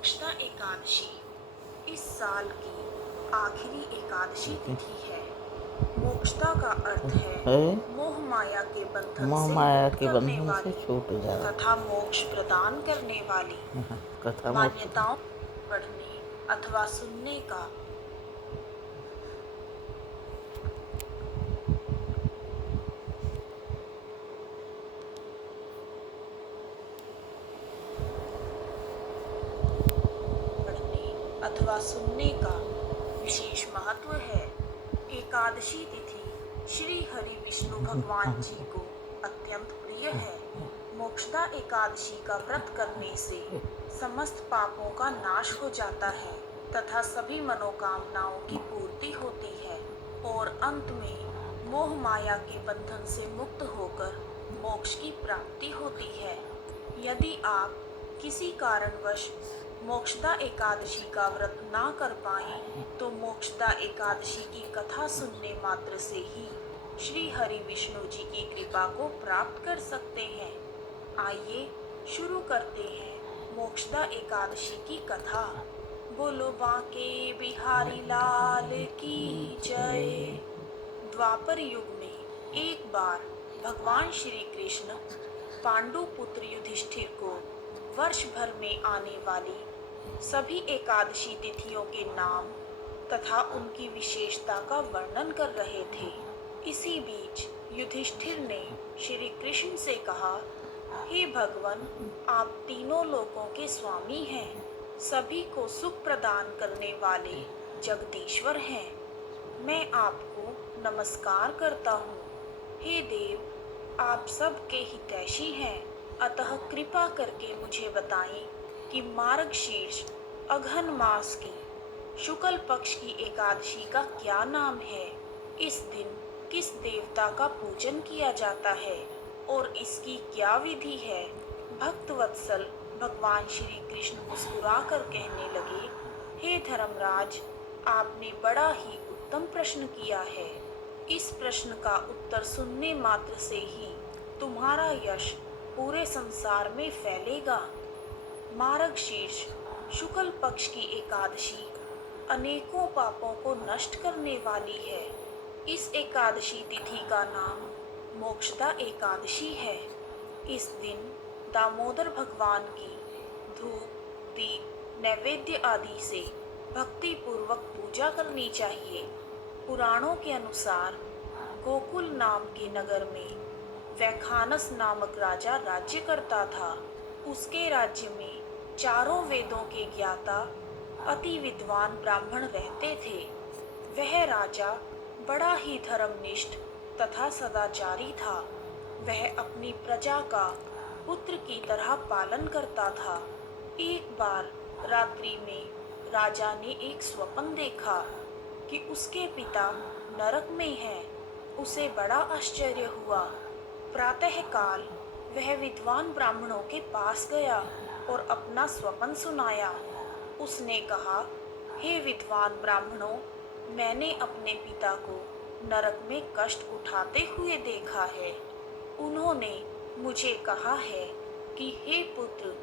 मोक्षदा एकादशी इस साल की आखिरी एकादशी तिथि है। मोक्षदा का अर्थ है है मोह माया के बंधन मोह से माया मुक्त के करने बंधन से वाली छूट जाओ। तथा मोक्ष प्रदान करने वाली कथा मुक्त मान्यताओं पढ़ने अथवा सुनने का पढ़ने अथवा सुनने का विशेष महत्व है। एकादशी तिथि श्री हरि विष्णु भगवान जी को अत्यंत प्रिय है। मोक्षदा एकादशी का व्रत करने से समस्त पापों का नाश हो जाता है तथा सभी मनोकामनाओं की पूर्ति होती है और अंत में मोह माया के बंधन से मुक्त होकर मोक्ष की प्राप्ति होती है। यदि आप किसी कारणवश मोक्षदा एकादशी का व्रत ना कर पाए तो मोक्षदा एकादशी की कथा सुनने मात्र से ही श्री हरि विष्णु जी की कृपा को प्राप्त कर सकते हैं। आइए शुरू करते हैं मोक्षदा एकादशी की कथा। बोलो बांके बिहारी लाल की जय। द्वापर युग में एक बार भगवान श्री कृष्ण पांडु पुत्र युधिष्ठिर को वर्ष भर में आने वाली सभी एकादशी तिथियों के नाम तथा उनकी विशेषता का वर्णन कर रहे थे। इसी बीच युधिष्ठिर ने श्री कृष्ण से कहा, हे भगवन, आप तीनों लोकों के स्वामी हैं, सभी को सुख प्रदान करने वाले जगदीश्वर हैं। मैं आपको नमस्कार करता हूँ। हे देव, आप सबके हितैषी हैं, अतः कृपा करके मुझे बताएं कि मार्गशीर्ष अघन मास की शुक्ल पक्ष की एकादशी का क्या नाम है। इस दिन किस देवता का पूजन किया जाता है और इसकी क्या विधि है। भक्त वत्सल भगवान श्री कृष्ण मुस्कुराकर कहने लगे, हे धर्मराज, आपने बड़ा ही उत्तम प्रश्न किया है। इस प्रश्न का उत्तर सुनने मात्र से ही तुम्हारा यश पूरे संसार में फैलेगा। मार्गशीर्ष शुक्ल पक्ष की एकादशी अनेकों पापों को नष्ट करने वाली है। इस एकादशी तिथि का नाम मोक्षदा एकादशी है। इस दिन दामोदर भगवान की धूप दीप नैवेद्य आदि से भक्ति पूर्वक पूजा करनी चाहिए। पुराणों के अनुसार गोकुल नाम के नगर में वैखानस नामक राजा राज्य करता था। उसके राज्य में चारों वेदों के ज्ञाता अति विद्वान ब्राह्मण रहते थे। वह राजा बड़ा ही धर्मनिष्ठ तथा सदाचारी था। वह अपनी प्रजा का पुत्र की तरह पालन करता था। एक बार रात्रि में राजा ने एक स्वप्न देखा कि उसके पिता नरक में हैं। उसे बड़ा आश्चर्य हुआ। प्रातःकाल वह विद्वान ब्राह्मणों के पास गया और अपना स्वप्न सुनाया। उसने कहा, हे विद्वान ब्राह्मणों, मैंने अपने पिता को नरक में कष्ट उठाते हुए देखा है। उन्होंने मुझे कहा है कि हे पुत्र,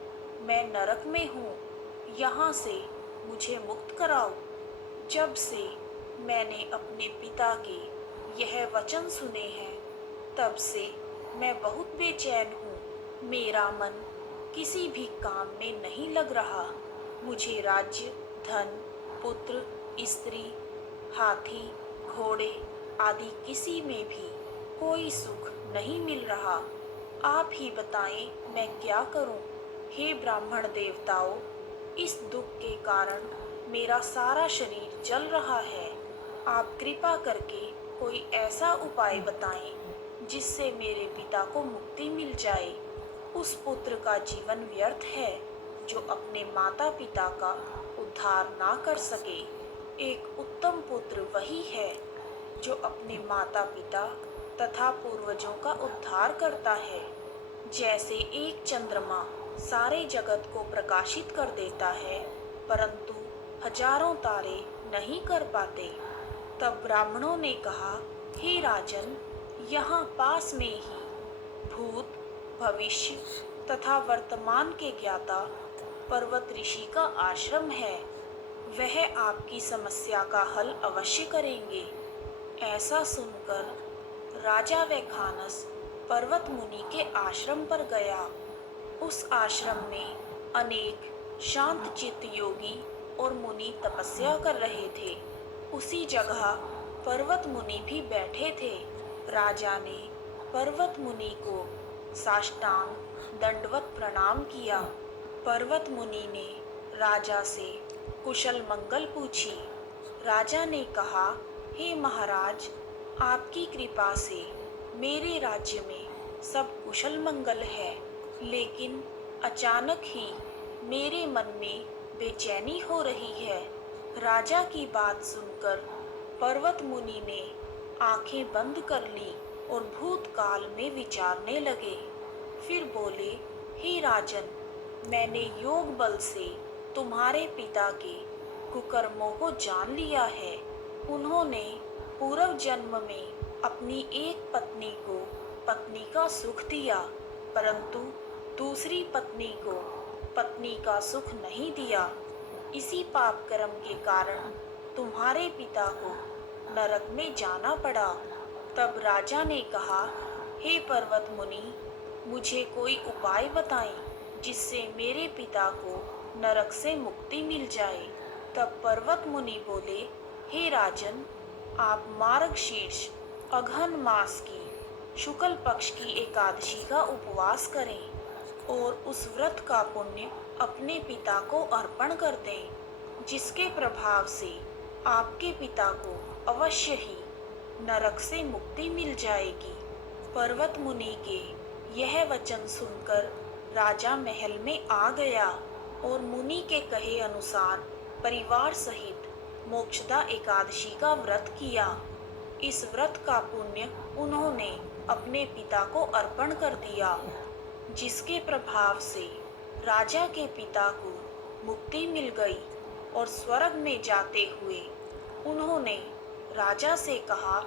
मैं नरक में हूँ, यहाँ से मुझे मुक्त कराओ। जब से मैंने अपने पिता के यह वचन सुने हैं, तब से मैं बहुत बेचैन हूँ। मेरा मन किसी भी काम में नहीं लग रहा। मुझे राज्य, धन, पुत्र, स्त्री, हाथी, घोड़े आदि किसी में भी कोई सुख नहीं मिल रहा। आप ही बताएं मैं क्या करूं। हे ब्राह्मण देवताओं, इस दुख के कारण मेरा सारा शरीर जल रहा है। आप कृपा करके कोई ऐसा उपाय बताएं जिससे मेरे पिता को मुक्ति मिल जाए। उस पुत्र का जीवन व्यर्थ है जो अपने माता पिता का उद्धार ना कर सके। एक उत्तम पुत्र वही है जो अपने माता पिता तथा पूर्वजों का उद्धार करता है। जैसे एक चंद्रमा सारे जगत को प्रकाशित कर देता है, परंतु हजारों तारे नहीं कर पाते। तब ब्राह्मणों ने कहा, हे राजन, यहाँ पास में ही भूत, भविष्य तथा वर्तमान के ज्ञाता पर्वत ऋषि का आश्रम है। वह आपकी समस्या का हल अवश्य करेंगे। ऐसा सुनकर राजा व खानस पर्वत मुनि के आश्रम पर गया। उस आश्रम में अनेक शांत चित्त योगी और मुनि तपस्या कर रहे थे। उसी जगह पर्वत मुनि भी बैठे थे। राजा ने पर्वत मुनि को साष्टांग दंडवत प्रणाम किया। पर्वत मुनि ने राजा से कुशल मंगल पूछी। राजा ने कहा, हे महाराज, आपकी कृपा से मेरे राज्य में सब कुशल मंगल है, लेकिन अचानक ही मेरे मन में बेचैनी हो रही है। राजा की बात सुनकर पर्वत मुनि ने आंखें बंद कर ली और भूतकाल में विचारने लगे। फिर बोले, हे राजन, मैंने योग बल से तुम्हारे पिता के कुकर्मों को जान लिया है। उन्होंने पूर्व जन्म में अपनी एक पत्नी को पत्नी का सुख दिया, परंतु दूसरी पत्नी को पत्नी का सुख नहीं दिया। इसी पाप कर्म के कारण तुम्हारे पिता को नरक में जाना पड़ा। तब राजा ने कहा, हे पर्वत मुनि, मुझे कोई उपाय बताएं जिससे मेरे पिता को नरक से मुक्ति मिल जाए। तब पर्वत मुनि बोले, हे राजन, आप मार्गशीर्ष अघन मास की शुक्ल पक्ष की एकादशी का उपवास करें और उस व्रत का पुण्य अपने पिता को अर्पण कर दें, जिसके प्रभाव से आपके पिता को अवश्य ही नरक से मुक्ति मिल जाएगी। पर्वत मुनि के यह वचन सुनकर राजा महल में आ गया और मुनि के कहे अनुसार परिवार सहित मोक्षदा एकादशी का व्रत किया। इस व्रत का पुण्य उन्होंने अपने पिता को अर्पण कर दिया, जिसके प्रभाव से राजा के पिता को मुक्ति मिल गई और स्वर्ग में जाते हुए उन्होंने राजा से कहा,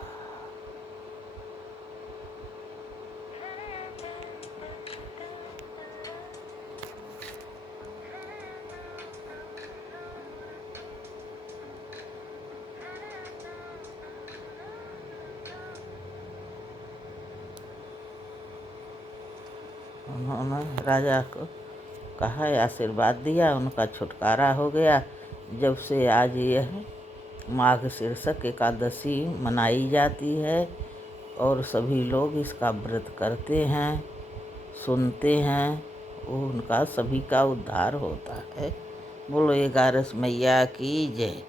उन्होंने राजा को कहा, आशीर्वाद दिया, उनका छुटकारा हो गया। जब से आज यह माघ शीर्षक एकादशी मनाई जाती है और सभी लोग इसका व्रत करते हैं, सुनते हैं, उनका सभी का उद्धार होता है। बोलो 11 मैया की जय।